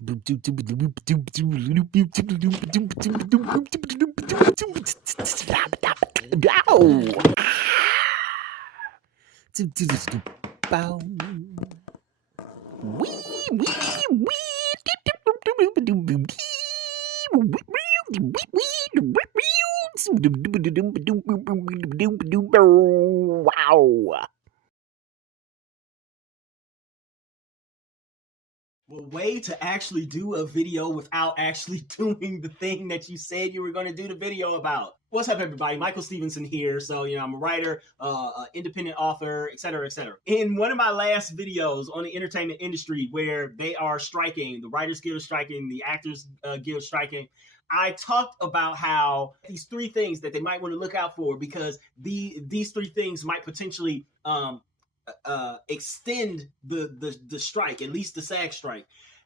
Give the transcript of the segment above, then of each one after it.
Wow. Well, way to actually do a video without actually doing the thing that you said you were going to do the video about. What's up, everybody? Michael Stevenson here. So, I'm a writer, independent author, etc., etc. In one of my last videos on the entertainment industry where they are striking, the Writers Guild is striking, the Actors Guild striking, I talked about how these three things that they might want to look out for because these three things might potentially extend the strike, at least the SAG strike.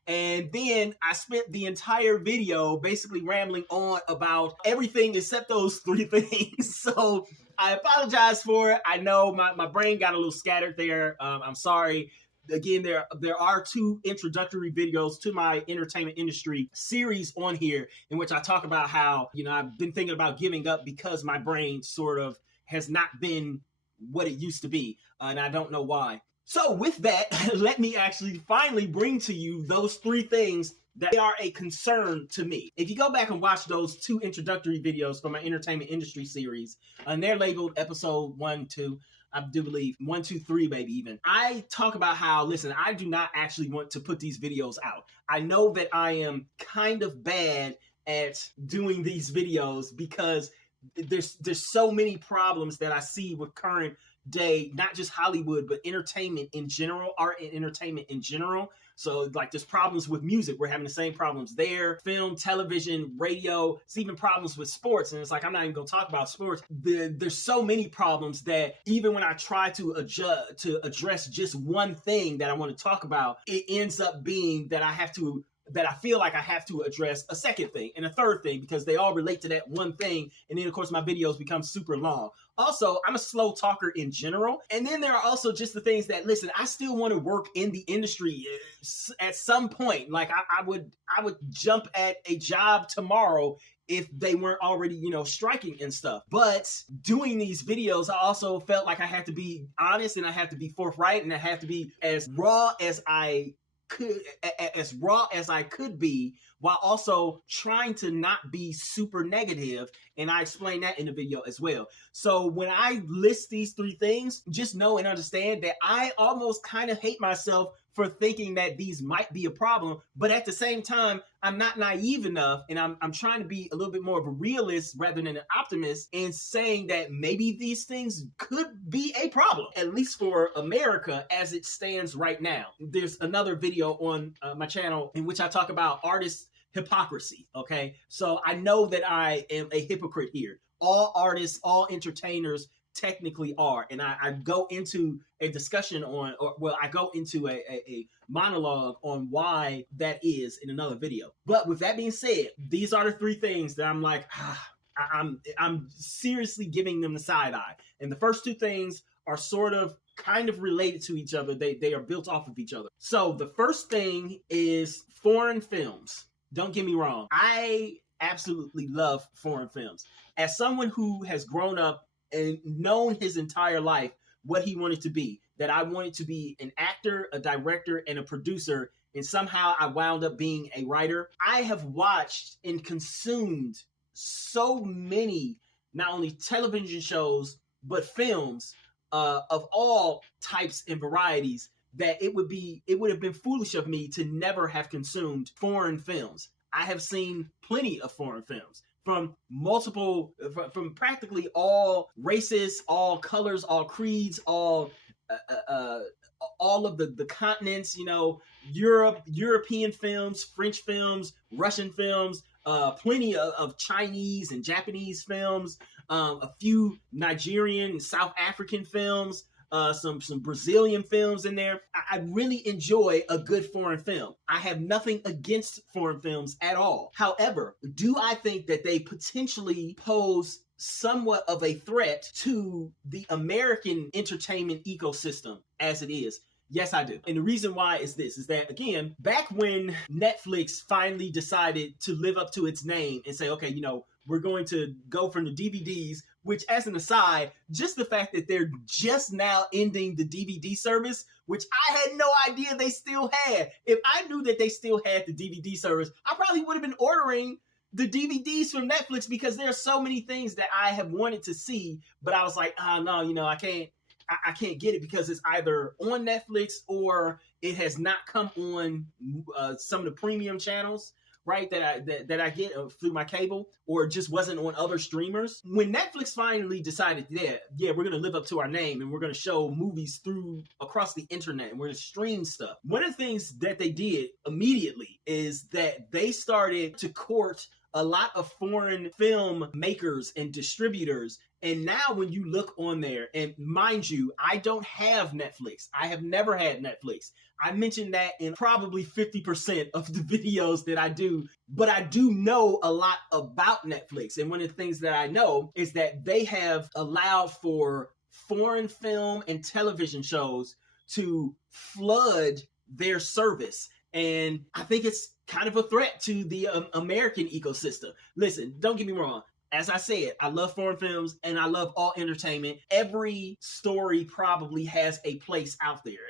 And then I spent the entire video basically rambling on about everything except those three things. So I apologize for it. I know my brain got a little scattered there. I'm sorry. Again, there are two introductory videos to my entertainment industry series on here in which I talk about how, I've been thinking about giving up because my brain sort of has not been what it used to be, and I don't know why. So with that, let me actually finally bring to you those three things that are a concern to me. If you go back and watch those two introductory videos for my entertainment industry series, and they're labeled episode 1, 2, I do believe 1, 2, 3, maybe even. I talk about how, listen, I do not actually want to put these videos out. I know that I am kind of bad at doing these videos because there's so many problems that I see with current day, not just Hollywood, but entertainment in general, art and entertainment in general. So like there's problems with music. We're having the same problems there. Film, television, radio. It's even problems with sports. And it's like, I'm not even going to talk about sports. There's so many problems that even when I try to address just one thing that I want to talk about, it ends up being that I feel like I have to address a second thing and a third thing because they all relate to that one thing. And then, of course, my videos become super long. Also, I'm a slow talker in general. And then there are also just the things that, listen, I still want to work in the industry at some point. Like I would jump at a job tomorrow if they weren't already, striking and stuff. But doing these videos, I also felt like I had to be honest and I had to be forthright and I had to be as raw as I could be, while also trying to not be super negative. And I explain that in the video as well. So when I list these three things, just know and understand that I almost kind of hate myself for thinking that these might be a problem. But at the same time, I'm not naive enough, and I'm trying to be a little bit more of a realist rather than an optimist in saying that maybe these things could be a problem, at least for America as it stands right now. There's another video on my channel in which I talk about artist hypocrisy, okay? So I know that I am a hypocrite here. All artists, all entertainers technically are, and I go into a discussion on, I go into a monologue on why that is in another video. But with that being said, these are the three things that I'm like, I'm seriously giving them the side eye. And the first two things are sort of kind of related to each other. They are built off of each other. So the first thing is foreign films. Don't get me wrong. I absolutely love foreign films. As someone who has grown up and known his entire life what he wanted to be, that I wanted to be an actor, a director, and a producer, and somehow I wound up being a writer. I have watched and consumed so many, not only television shows, but films of all types and varieties, that it would have been foolish of me to never have consumed foreign films. I have seen plenty of foreign films from practically all races, all colors, all creeds, all of the continents, European films, French films, Russian films, plenty of Chinese and Japanese films, a few Nigerian and South African films, some Brazilian films in there. I really enjoy a good foreign film. I have nothing against foreign films at all. However, do I think that they potentially pose somewhat of a threat to the American entertainment ecosystem as it is? Yes, I do. And the reason why is this, is that, again, back when Netflix finally decided to live up to its name and say, okay, we're going to go from the DVDs, which, as an aside, just the fact that they're just now ending the DVD service, which I had no idea they still had. If I knew that they still had the DVD service, I probably would have been ordering the DVDs from Netflix, because there are so many things that I have wanted to see, but I was like, no, I can't get it because it's either on Netflix or it has not come on some of the premium channels, right, that I get through my cable, or it just wasn't on other streamers. When Netflix finally decided, we're going to live up to our name and we're going to show movies across the internet and we're going to stream stuff. One of the things that they did immediately is that they started to court a lot of foreign film makers and distributors. And now when you look on there, and mind you, I don't have Netflix. I have never had Netflix. I mentioned that in probably 50% of the videos that I do, but I do know a lot about Netflix. And one of the things that I know is that they have allowed for foreign film and television shows to flood their service. And I think it's kind of a threat to the American ecosystem. Listen, don't get me wrong. As I said, I love foreign films and I love all entertainment. Every story probably has a place out there,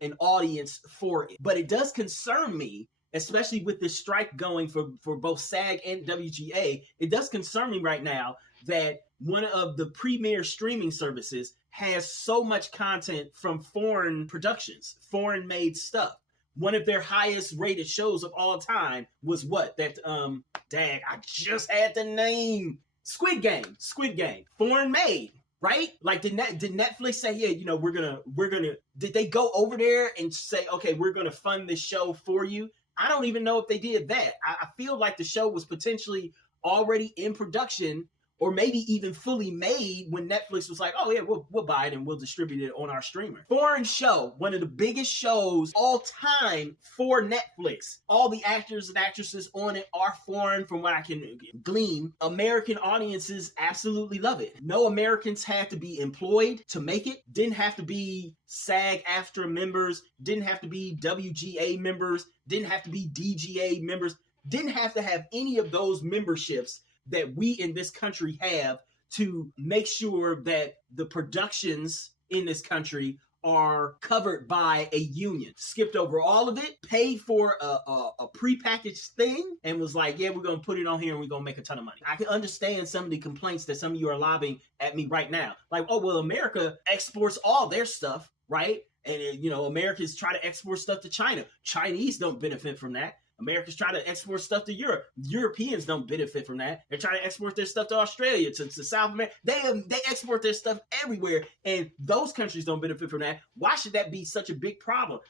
an audience for it. But it does concern me, especially with the strike going for both SAG and WGA, it does concern me right now that one of the premier streaming services has so much content from foreign productions, foreign made stuff. One of their highest rated shows of all time was I just had the name. Squid Game, foreign made, right? Like, did Netflix say, we're gonna, did they go over there and say, okay, we're gonna fund this show for you? I don't even know if they did that. I feel like the show was potentially already in production, or maybe even fully made, when Netflix was like, oh yeah, we'll buy it and we'll distribute it on our streamer. Foreign show, one of the biggest shows all time for Netflix. All the actors and actresses on it are foreign, from what I can glean. American audiences absolutely love it. No Americans had to be employed to make it. Didn't have to be SAG-AFTRA members. Didn't have to be WGA members. Didn't have to be DGA members. Didn't have to have any of those memberships that we in this country have to make sure that the productions in this country are covered by a union. Skipped over all of it, paid for a prepackaged thing, and was like, yeah, we're going to put it on here and we're going to make a ton of money. I can understand some of the complaints that some of you are lobbing at me right now. Like, oh, well, America exports all their stuff, right? And, Americans try to export stuff to China. Chinese don't benefit from that. Americans try to export stuff to Europe. Europeans don't benefit from that. They're trying to export their stuff to Australia, to South America. They export their stuff everywhere, and those countries don't benefit from that. Why should that be such a big problem?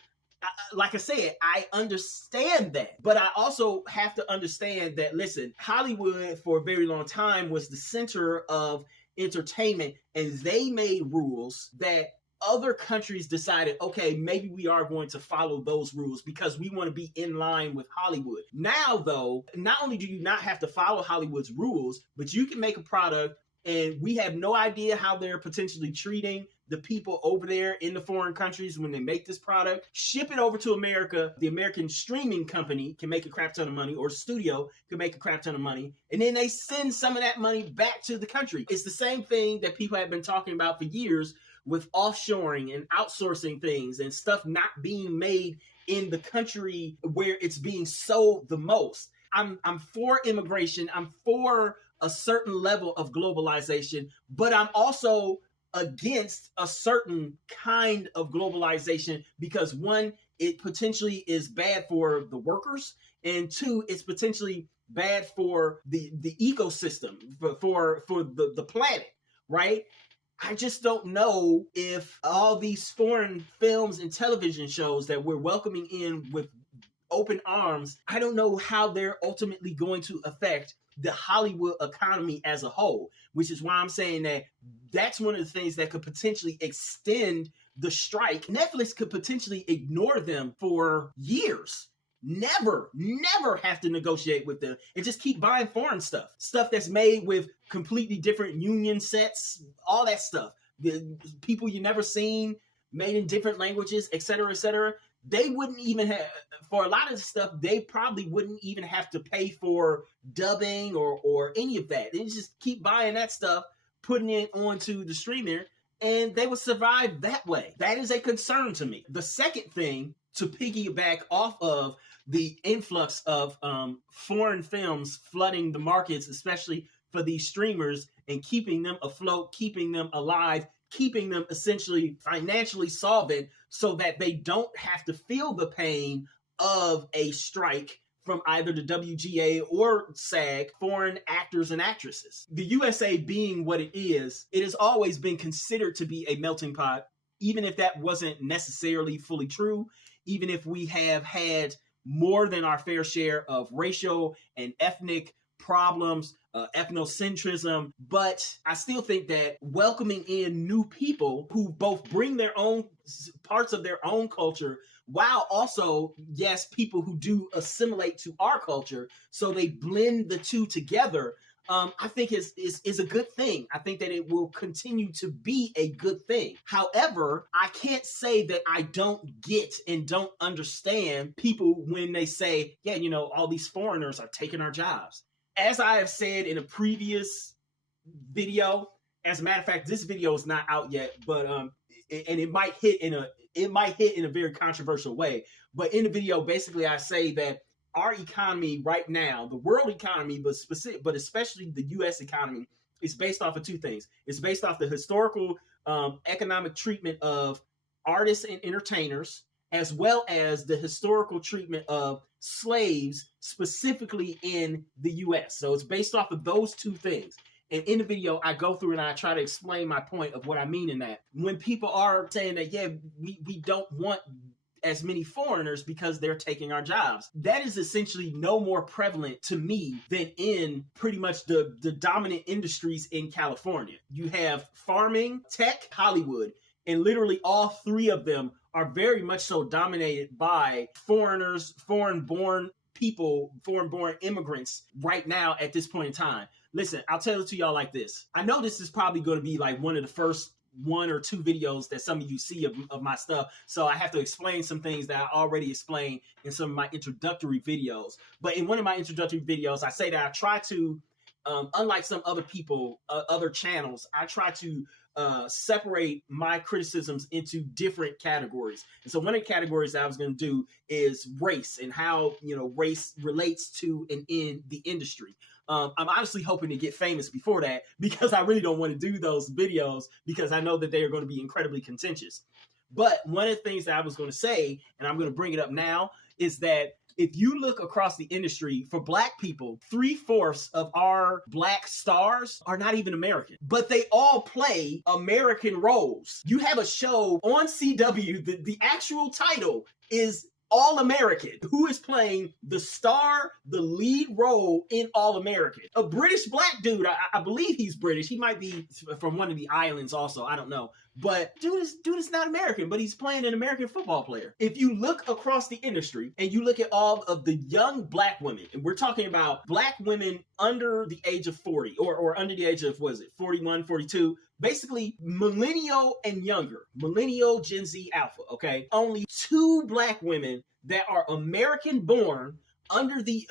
Like I said, I understand that, but I also have to understand that, listen, Hollywood for a very long time was the center of entertainment, and they made rules that other countries decided, okay, maybe we are going to follow those rules because we want to be in line with Hollywood. Now, though, not only do you not have to follow Hollywood's rules, but you can make a product, and we have no idea how they're potentially treating the people over there in the foreign countries when they make this product. Ship it over to America. The American streaming company can make a crap ton of money, or studio can make a crap ton of money, and then they send some of that money back to the country. It's the same thing that people have been talking about for years with offshoring and outsourcing things and stuff not being made in the country where it's being sold the most. I'm for immigration. I'm for a certain level of globalization, but I'm also against a certain kind of globalization because, one, it potentially is bad for the workers, and two, it's potentially bad for the ecosystem, for the planet, right? I just don't know if all these foreign films and television shows that we're welcoming in with open arms, I don't know how they're ultimately going to affect the Hollywood economy as a whole, which is why I'm saying that that's one of the things that could potentially extend the strike. Netflix could potentially ignore them for years. Never have to negotiate with them and just keep buying foreign stuff that's made with completely different union sets, all that stuff. The people you never seen, made in different languages, et cetera, they wouldn't even have, for a lot of the stuff, they probably wouldn't even have to pay for dubbing or any of that. They just keep buying that stuff, putting it onto the streamer, and they would survive that way. That is a concern to me. The second thing, to piggyback off of the influx of foreign films flooding the markets, especially for these streamers, and keeping them afloat, keeping them alive, keeping them essentially financially solvent so that they don't have to feel the pain of a strike from either the WGA or SAG, foreign actors and actresses. The USA being what it has always been considered to be a melting pot, even if that wasn't necessarily fully true, even if we have had more than our fair share of racial and ethnic problems, ethnocentrism, but I still think that welcoming in new people who both bring their own parts of their own culture, while also, yes, people who do assimilate to our culture, so they blend the two together, I think is a good thing. I think that it will continue to be a good thing. However, I can't say that I don't get and don't understand people when they say, yeah, you know, all these foreigners are taking our jobs. As I have said in a previous video, as a matter of fact, this video is not out yet, but and it might hit in a very controversial way. But in the video, basically, I say that our economy right now, the world economy, but especially the U.S. economy, is based off of two things. It's based off the historical economic treatment of artists and entertainers, as well as the historical treatment of slaves, specifically in the U.S. So it's based off of those two things. And in the video, I go through and I try to explain my point of what I mean in that. When people are saying that, yeah, we don't want as many foreigners because they're taking our jobs, that is essentially no more prevalent to me than in pretty much the dominant industries in California. You have farming, tech, Hollywood, and literally all three of them are very much so dominated by foreigners, foreign-born people, foreign-born immigrants right now at this point in time. Listen, I'll tell it to y'all like this. I know this is probably going to be like one of the first 1 or 2 videos that some of you see of my stuff, so I have to explain some things that I already explained in some of my introductory videos. But in one of my introductory videos, I say that I try to, unlike some other people, other channels, I try to separate my criticisms into different categories. And so one of the categories that I was going to do is race and how, you know, race relates to and in the industry. I'm honestly hoping to get famous before that, because I really don't want to do those videos because I know that they are going to be incredibly contentious. But one of the things that I was going to say, and I'm going to bring it up now, is that if you look across the industry for Black people, 3/4 of our Black stars are not even American, but they all play American roles. You have a show on CW, the actual title is All American. Who is playing the star, the lead role in All American? A British Black dude. I believe he's British. He might be from one of the islands also. I don't know. But dude is not American, but he's playing an American football player. If you look across the industry and you look at all of the young Black women, and we're talking about Black women under the age of 40 or under the age of, 41, 42, basically millennial and younger, millennial, Gen Z, Alpha, okay? Only 2 Black women that are American born under the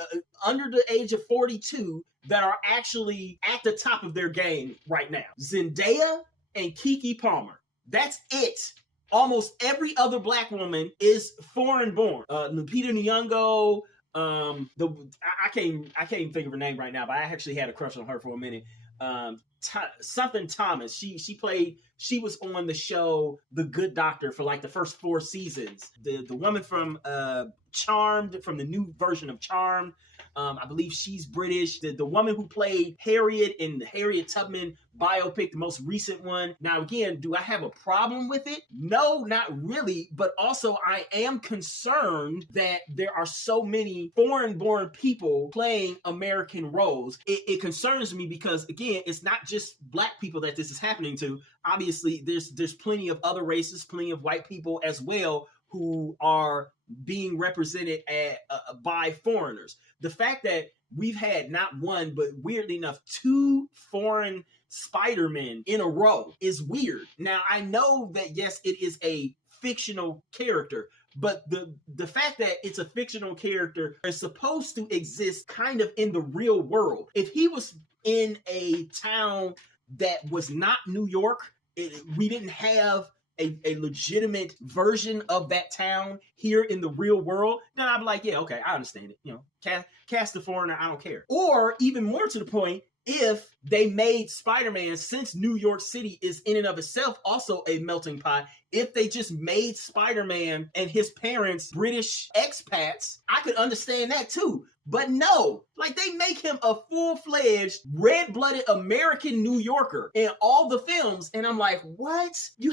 age of 42 that are actually at the top of their game right now. Zendaya and Keke Palmer. That's it. Almost every other Black woman is foreign born. Lupita Nyong'o, I can't even think of her name right now, but I actually had a crush on her for a minute. Something Thomas. She was on the show The Good Doctor for like the first 4 seasons. The woman from Charmed, from the new version of Charmed. I believe she's British. The woman who played Harriet in the Harriet Tubman biopic, the most recent one. Now, again, do I have a problem with it? No, not really. But also, I am concerned that there are so many foreign-born people playing American roles. It concerns me because, again, it's not just Black people that this is happening to. Obviously, there's plenty of other races, plenty of white people as well, who are being represented by foreigners. The fact that we've had not one, but weirdly enough, 2 foreign Spider-Men in a row is weird. Now, I know that, yes, it is a fictional character, but the fact that it's a fictional character is supposed to exist kind of in the real world. If he was in a town that was not New York, we didn't have a legitimate version of that town here in the real world, then I'd be like, yeah, okay, I understand it. You know, cast the foreigner, I don't care. Or even more to the point, if they made Spider-Man, since New York City is in and of itself also a melting pot, if they just made Spider-Man and his parents British expats, I could understand that too. But no, like they make him a full-fledged, red-blooded American New Yorker in all the films, and I'm like, what? You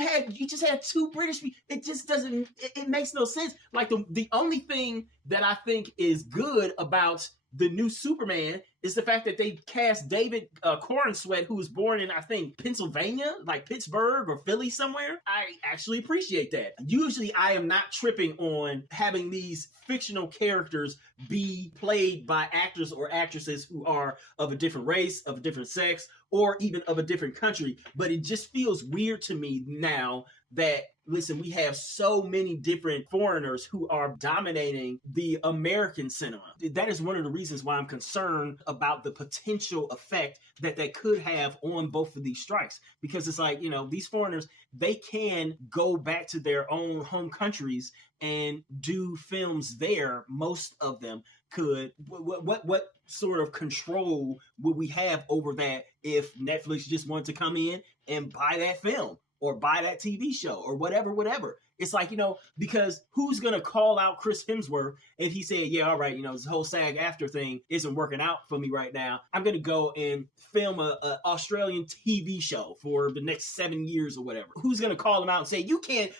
just had 2 British people. It just doesn't, it makes no sense. Like the only thing that I think is good about the new Superman is the fact that they cast David Corenswet, who was born in, I think, Pennsylvania, like Pittsburgh or Philly somewhere. I actually appreciate that. Usually I am not tripping on having these fictional characters be played by actors or actresses who are of a different race, of a different sex, or even of a different country. But it just feels weird to me now that, listen, we have so many different foreigners who are dominating the American cinema. That is one of the reasons why I'm concerned about the potential effect that they could have on both of these strikes. Because it's like, you know, these foreigners, they can go back to their own home countries and do films there. Most of them could. What sort of control would we have over that if Netflix just wanted to come in and buy that film or buy that TV show or whatever? It's like, you know, because who's going to call out Chris Hemsworth if he said, yeah, all right, you know, this whole SAG-AFTRA thing isn't working out for me right now. I'm going to go and film a Australian TV show for the next 7 years or whatever. Who's going to call him out and say, you can't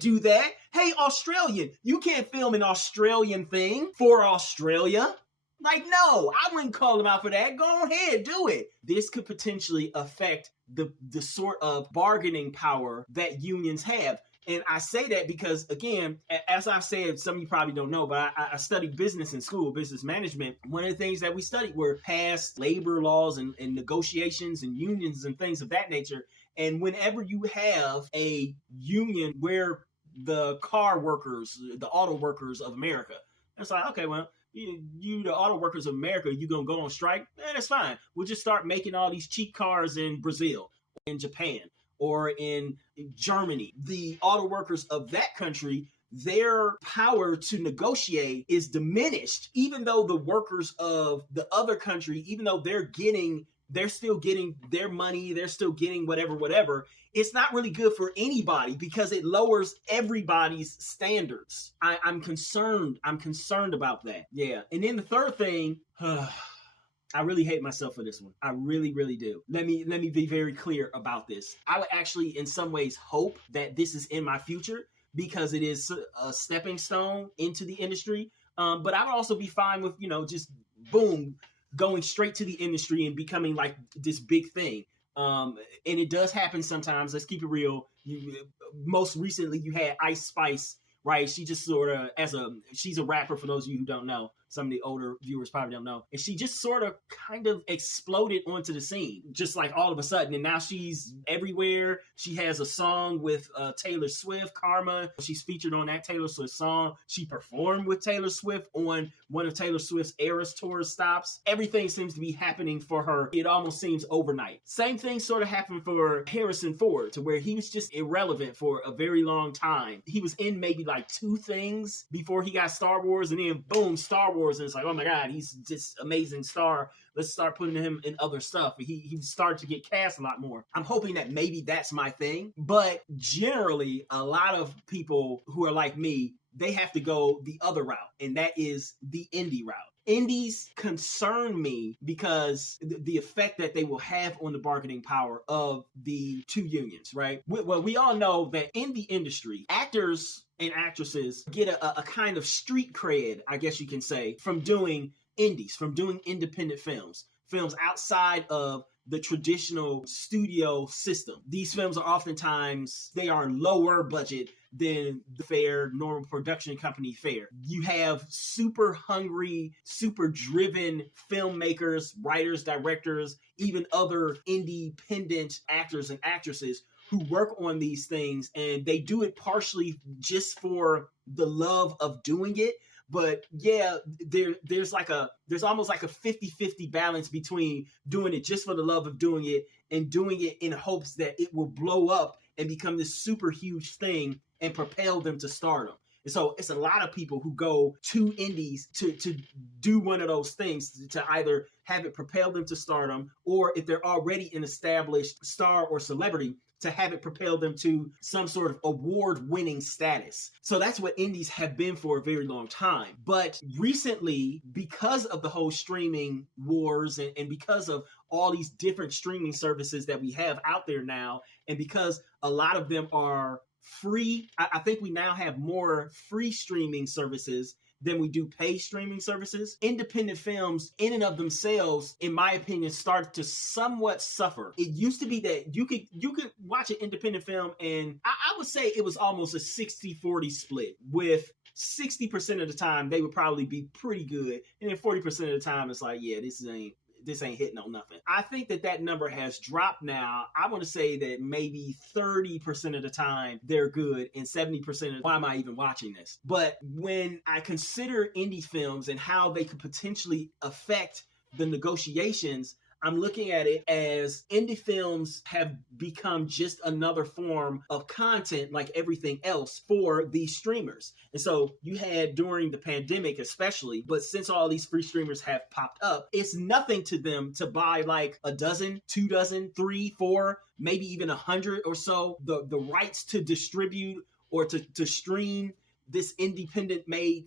do that. Hey, Australian, you can't film an Australian thing for Australia. Like, no, I wouldn't call him out for that. Go ahead, do it. This could potentially affect the sort of bargaining power that unions have. And I say that because, again, as I said, some of you probably don't know, but I studied business in school, business management. One of the things that we studied were past labor laws and negotiations and unions and things of that nature. And whenever you have a union where the car workers, the auto workers of America, it's like, okay, well, you the auto workers of America, you gonna go on strike? That's fine. We'll just start making all these cheap cars in Brazil, in Japan, or in Germany. The auto workers of that country, their power to negotiate is diminished, even though the workers of the other country, even though they're still getting their money, they're still getting whatever. It's not really good for anybody because it lowers everybody's standards. I'm concerned about that. Yeah. And then the third thing, I really hate myself for this one. I really, really do. Let me be very clear about this. I would actually, in some ways, hope that this is in my future because it is a stepping stone into the industry. But I would also be fine with, you know, just boom, going straight to the industry and becoming like this big thing. And it does happen sometimes. Let's keep it real. Most recently, you had Ice Spice, right? She just sort of, she's a rapper for those of you who don't know. Some of the older viewers probably don't know. And she just sort of kind of exploded onto the scene, just like all of a sudden. And now she's everywhere. She has a song with Taylor Swift, Karma. She's featured on that Taylor Swift song. She performed with Taylor Swift on one of Taylor Swift's Eras tour stops. Everything seems to be happening for her. It almost seems overnight. Same thing sort of happened for Harrison Ford, to where he was just irrelevant for a very long time. He was in maybe like 2 things before he got Star Wars, and then boom, Star Wars. And it's like, oh my God, he's this amazing star. Let's start putting him in other stuff. He started to get cast a lot more. I'm hoping that maybe that's my thing. But generally, a lot of people who are like me, they have to go the other route. And that is the indie route. Indies concern me because the effect that they will have on the bargaining power of the 2 unions, right? Well, we all know that in the industry, actors and actresses get a kind of street cred, I guess you can say, from doing indies, from doing independent films outside of the traditional studio system. These films are oftentimes, they are lower budget. than the fair normal production company fare. You have super hungry, super driven filmmakers, writers, directors, even other independent actors and actresses who work on these things, and they do it partially just for the love of doing it. But yeah, there's almost like a 50-50 balance between doing it just for the love of doing it and doing it in hopes that it will blow up and become this super huge thing and propel them to stardom. And so it's a lot of people who go to indies to do one of those things, to either have it propel them to stardom, or if they're already an established star or celebrity, to have it propel them to some sort of award-winning status. So that's what indies have been for a very long time. But recently, because of the whole streaming wars and because of all these different streaming services that we have out there now, and because a lot of them are free, I think we now have more free streaming services than we do pay streaming services. Independent films in and of themselves, in my opinion, started to somewhat suffer. It used to be that you could watch an independent film, and I would say it was almost a 60-40 split, with 60% of the time they would probably be pretty good, and then 40% of the time it's like, yeah, this ain't hitting on nothing. I think that number has dropped now. I want to say that maybe 30% of the time they're good, and 70% of why am I even watching this? But when I consider indie films and how they could potentially affect the negotiations, I'm looking at it as indie films have become just another form of content like everything else for these streamers. And so you had during the pandemic especially, but since all these free streamers have popped up, it's nothing to them to buy like a dozen, 2 dozen, 3, 4, maybe even 100 or so, the rights to distribute or to stream this independently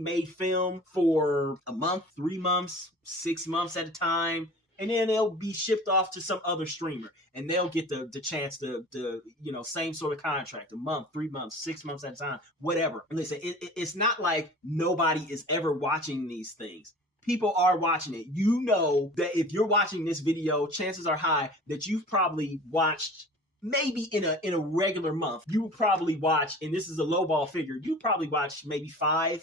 made film for a month, 3 months, 6 months at a time. And then they'll be shipped off to some other streamer, and they'll get the chance to same sort of contract, a month, 3 months, 6 months at a time, whatever. And listen, it's not like nobody is ever watching these things. People are watching it. You know that if you're watching this video, chances are high that you've probably watched, maybe in a regular month, you would probably watch, and this is a lowball figure, you probably watch maybe 5,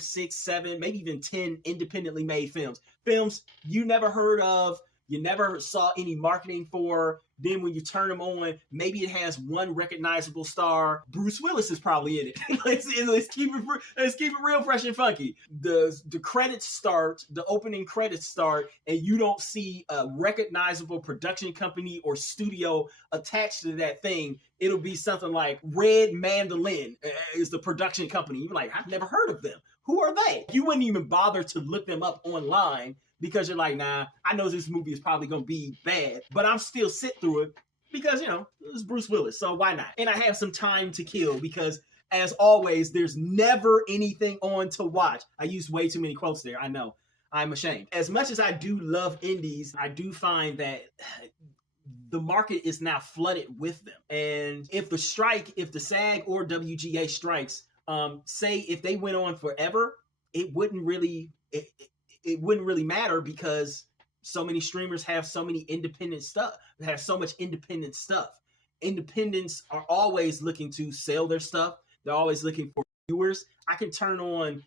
6, 7, maybe even 10 independently made films. Films you never heard of, you never saw any marketing for. Then when you turn them on, maybe it has one recognizable star. Bruce Willis is probably in it. let's keep it real fresh and funky. The credits start, the opening credits start, and you don't see a recognizable production company or studio attached to that thing. It'll be something like Red Mandolin is the production company. You're like, I've never heard of them. Who are they? You wouldn't even bother to look them up online, because you're like, nah, I know this movie is probably going to be bad, but I'm still sit through it because, it's Bruce Willis, so why not? And I have some time to kill because, as always, there's never anything on to watch. I used way too many quotes there, I know. I'm ashamed. As much as I do love indies, I do find that the market is now flooded with them. And if the SAG or WGA strikes, say if they went on forever, it wouldn't really matter, because so many streamers have so many independent stuff. They have so much independent stuff. Independents are always looking to sell their stuff. They're always looking for viewers. I can turn on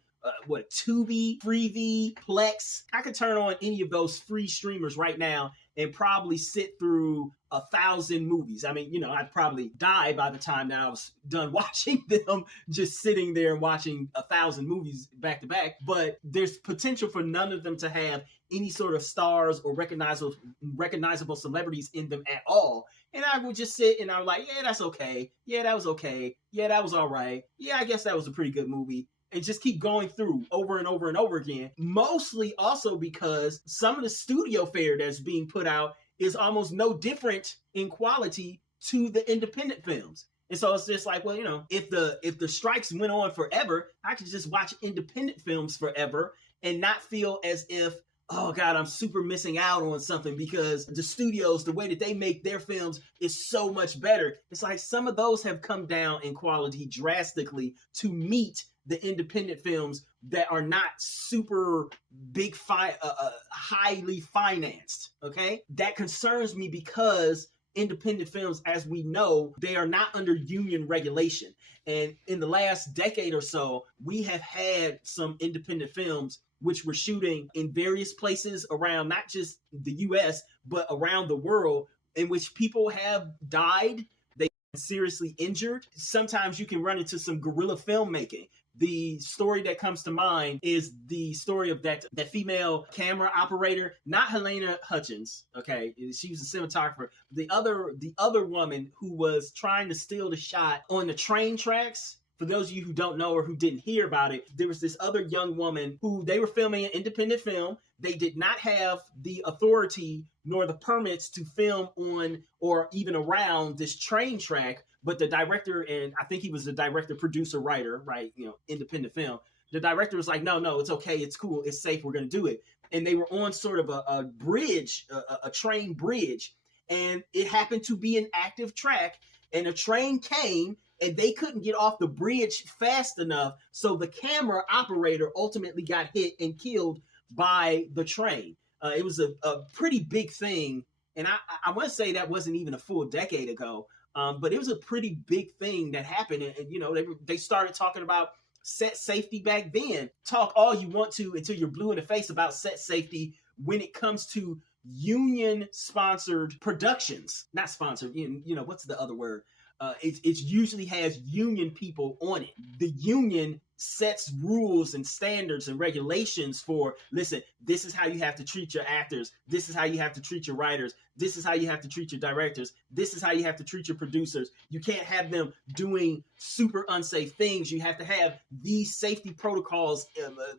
Tubi, Freevee, Plex. I could turn on any of those free streamers right now and probably sit through 1,000 movies. I mean, I'd probably die by the time that I was done watching them, just sitting there and watching 1,000 movies back to back. But there's potential for none of them to have any sort of stars or recognizable celebrities in them at all. And I would just sit and I was like, yeah, that's okay. Yeah, that was okay. Yeah, that was all right. Yeah, I guess that was a pretty good movie. And just keep going through over and over and over again. Mostly also because some of the studio fare that's being put out is almost no different in quality to the independent films. And so it's just like, well, if the strikes went on forever, I could just watch independent films forever and not feel as if, oh God, I'm super missing out on something because the studios, the way that they make their films is so much better. It's like some of those have come down in quality drastically to meet the independent films that are not super big, highly financed. Okay, that concerns me because independent films, as we know, they are not under union regulation. And in the last decade or so, we have had some independent films which were shooting in various places around not just the US, but around the world, in which people have died, they've been seriously injured. Sometimes you can run into some guerrilla filmmaking. The story that comes to mind is the story of that female camera operator, not Helena Hutchins. Okay, she was a cinematographer. The other woman who was trying to steal the shot on the train tracks. For those of you who don't know or who didn't hear about it, there was this other young woman who they were filming an independent film. They did not have the authority nor the permits to film on or even around this train track. But the director, and I think he was the director, producer, writer, right? Independent film. The director was like, no, it's okay. It's cool. It's safe. We're going to do it. And they were on sort of a bridge, a train bridge. And it happened to be an active track. And a train came and they couldn't get off the bridge fast enough. So the camera operator ultimately got hit and killed by the train. It was a pretty big thing. And I want to say that wasn't even a full decade ago. But it was a pretty big thing that happened. And they started talking about set safety back then. Talk all you want to until you're blue in the face about set safety when it comes to union-sponsored productions. Not sponsored, what's the other word? It usually has union people on it. The union sets rules and standards and regulations for, listen, this is how you have to treat your actors. This is how you have to treat your writers. This is how you have to treat your directors. This is how you have to treat your producers. You can't have them doing super unsafe things. You have to have these safety protocols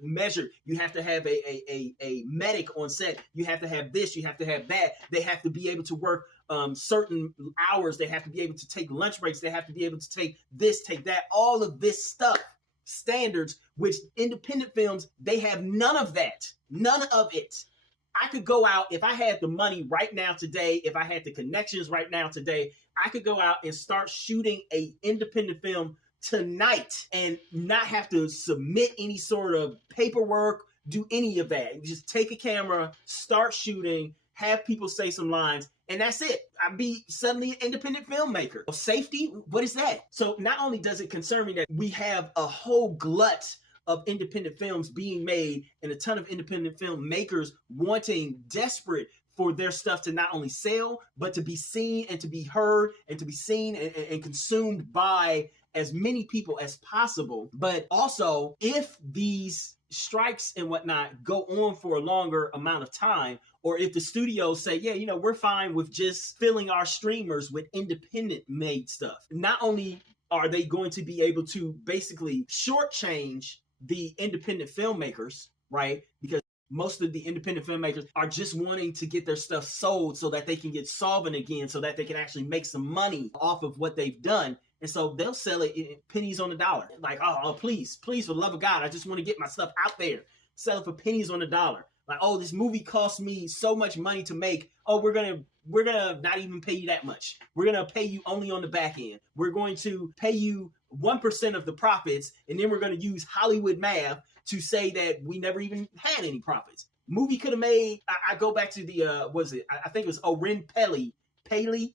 measured. You have to have a medic on set. You have to have this. You have to have that. They have to be able to work certain hours. They have to be able to take lunch breaks. They have to be able to take this, take that, all of this stuff. Standards, which independent films, they have none of that. None of it. I could go out, if I had the money right now today, if I had the connections right now today, I could go out and start shooting a independent film tonight and not have to submit any sort of paperwork, do any of that. Just take a camera, start shooting, have people say some lines, and that's it. I'd be suddenly an independent filmmaker. Safety, what is that? So not only does it concern me that we have a whole glut of independent films being made and a ton of independent filmmakers wanting, desperate for their stuff to not only sell, but to be seen and to be heard and to be seen and consumed by as many people as possible. But also, if these strikes and whatnot go on for a longer amount of time, or if the studios say, yeah, we're fine with just filling our streamers with independent made stuff, not only are they going to be able to basically shortchange the independent filmmakers, right? Because most of the independent filmmakers are just wanting to get their stuff sold so that they can get solvent again, so that they can actually make some money off of what they've done. And so they'll sell it pennies on the dollar. Like, oh, please, for the love of God, I just want to get my stuff out there. Sell it for pennies on the dollar. Like, oh, this movie cost me so much money to make. Oh, we're gonna not even pay you that much. We're gonna pay you only on the back end. We're going to pay you 1% of the profits, and then we're gonna use Hollywood math to say that we never even had any profits. Movie could have made. I go back to the I think it was Oren Peli.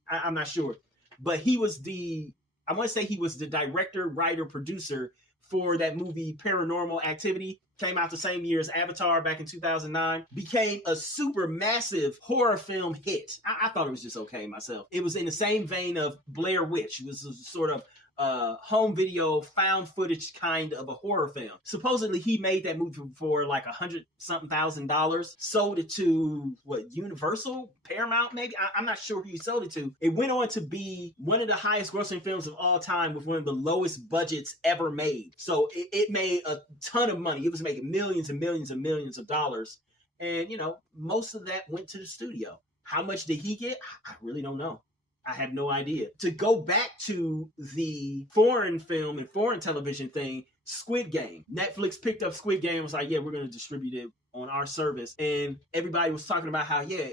I'm not sure, but he was I want to say he was the director, writer, producer for that movie Paranormal Activity. Came out the same year as Avatar back in 2009. Became a super massive horror film hit. I thought it was just okay myself. It was in the same vein of Blair Witch. It was a sort of home video, found footage kind of a horror film. Supposedly he made that movie for like $100,000. Sold it to Universal, Paramount, maybe. I'm not sure who he sold it to. It went on to be one of the highest grossing films of all time with one of the lowest budgets ever made. So it made a ton of money. It was making millions and millions and millions of dollars. And most of that went to the studio. How much did he get? I really don't know. I have no idea. To go back to the foreign film and foreign television thing, Squid Game. Netflix picked up Squid Game and was like, yeah, we're going to distribute it on our service. And everybody was talking about how, the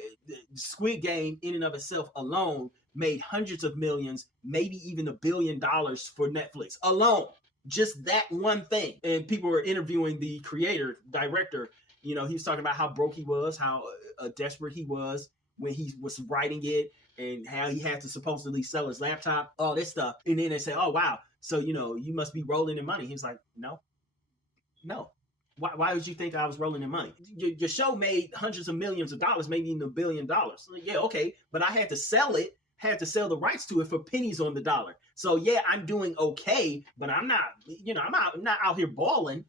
Squid Game in and of itself alone made hundreds of millions, maybe even $1 billion for Netflix alone. Just that one thing. And people were interviewing the creator, director. He was talking about how broke he was, how desperate he was when he was writing it. and how he had to supposedly sell his laptop, all this stuff. And then they say, oh, wow, so, you must be rolling in money. He's like, no. Why would you think I was rolling in money? Your show made hundreds of millions of dollars, maybe even $1 billion. Yeah, okay, but I had to sell the rights to it for pennies on the dollar. So yeah, I'm doing okay, but I'm not, I'm not out here balling,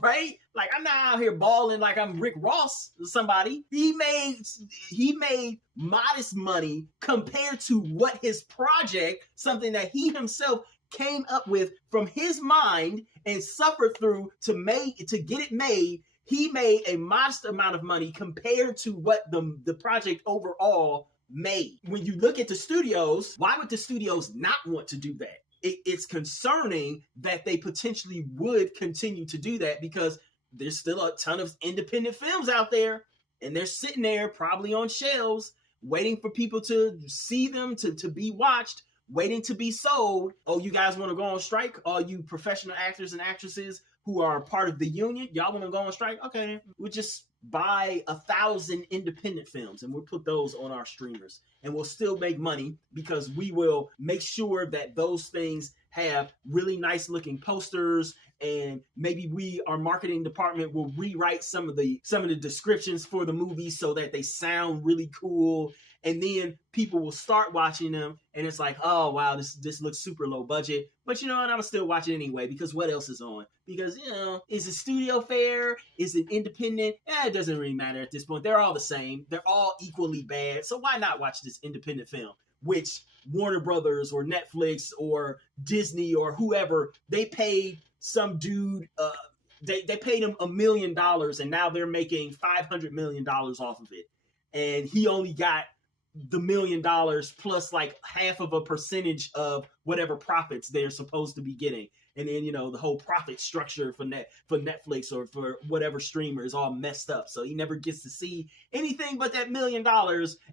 right? Like, I'm not out here balling like I'm Rick Ross or somebody. He made modest money compared to what his project, something that he himself came up with from his mind and suffered through to get it made. He made a modest amount of money compared to what the project overall made. When you look at the studios, why would the studios not want to do that? It's concerning that they potentially would continue to do that, because there's still a ton of independent films out there, and they're sitting there probably on shelves waiting for people to see them, to be watched, waiting to be sold. Oh, you guys want to go on strike? All you professional actors and actresses who are part of the union, y'all want to go on strike? Okay, we'll just buy 1,000 independent films and we'll put those on our streamers, and we'll still make money because we will make sure that those things have really nice looking posters, and maybe our marketing department will rewrite some of the descriptions for the movies so that they sound really cool. And then people will start watching them, and it's like, oh, wow, this looks super low budget. But you know what? I'm going to still watch it anyway, because what else is on? Because, is it studio fair? Is it independent? It doesn't really matter at this point. They're all the same. They're all equally bad. So why not watch this independent film, which Warner Brothers or Netflix or Disney or whoever, they paid some dude, they paid him $1 million, and now they're making $500 million off of it. And he only got the $1 million plus like half of a percentage of whatever profits they're supposed to be getting. And then, the whole profit structure for Netflix or for whatever streamer is all messed up. So he never gets to see anything but that $1 million.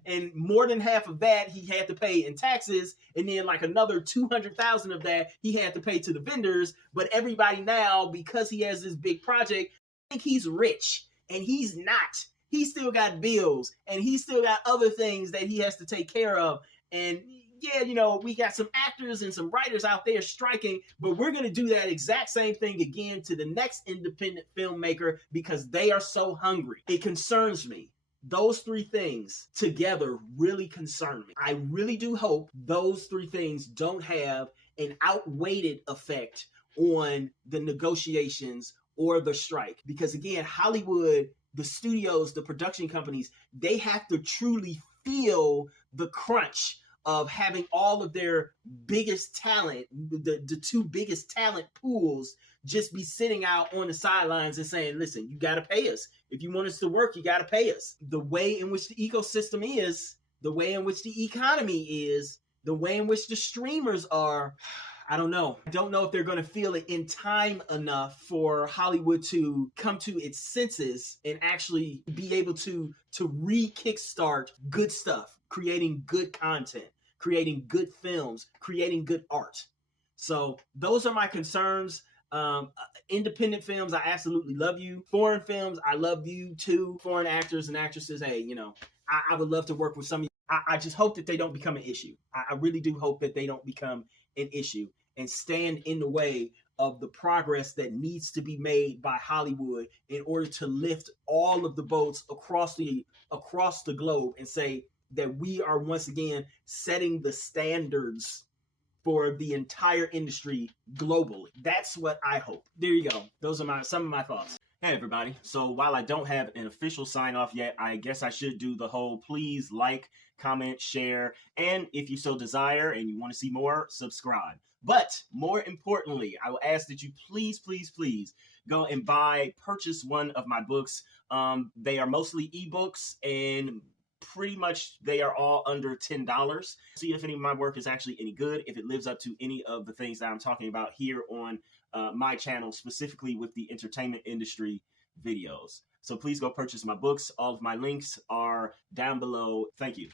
And more than half of that he had to pay in taxes. And then like another 200,000 of that he had to pay to the vendors. But everybody now, because he has this big project, think he's rich, and he's not. He still got bills, and he still got other things that he has to take care of. And yeah, we got some actors and some writers out there striking, but we're going to do that exact same thing again to the next independent filmmaker because they are so hungry. It concerns me. Those three things together really concern me. I really do hope those three things don't have an outweighed effect on the negotiations or the strike. Because again, Hollywood, the studios, the production companies, they have to truly feel the crunch of having all of their biggest talent, the two biggest talent pools, just be sitting out on the sidelines and saying, listen, you got to pay us. If you want us to work, you got to pay us. The way in which the ecosystem is, the way in which the economy is, the way in which the streamers are, I don't know. I don't know if they're going to feel it in time enough for Hollywood to come to its senses and actually be able to re-kickstart good stuff, creating good content, creating good films, creating good art. So those are my concerns. Independent films, I absolutely love you. Foreign films, I love you too. Foreign actors and actresses, hey, I would love to work with some of you. I just hope that they don't become an issue. I really do hope that they don't become an issue and stand in the way of the progress that needs to be made by Hollywood in order to lift all of the boats across the globe and say that we are once again setting the standards for the entire industry globally. That's what I hope. There you go. Those are some of my thoughts. Hey everybody. So while I don't have an official sign off yet, I guess I should do the whole please like, comment, share, and if you so desire and you want to see more, subscribe. But more importantly, I will ask that you please go and purchase one of my books. They are mostly ebooks, and pretty much they are all under $10. See if any of my work is actually any good, if it lives up to any of the things that I'm talking about here on my channel, specifically with the entertainment industry videos. So please go purchase my books. All of my links are down below. Thank you.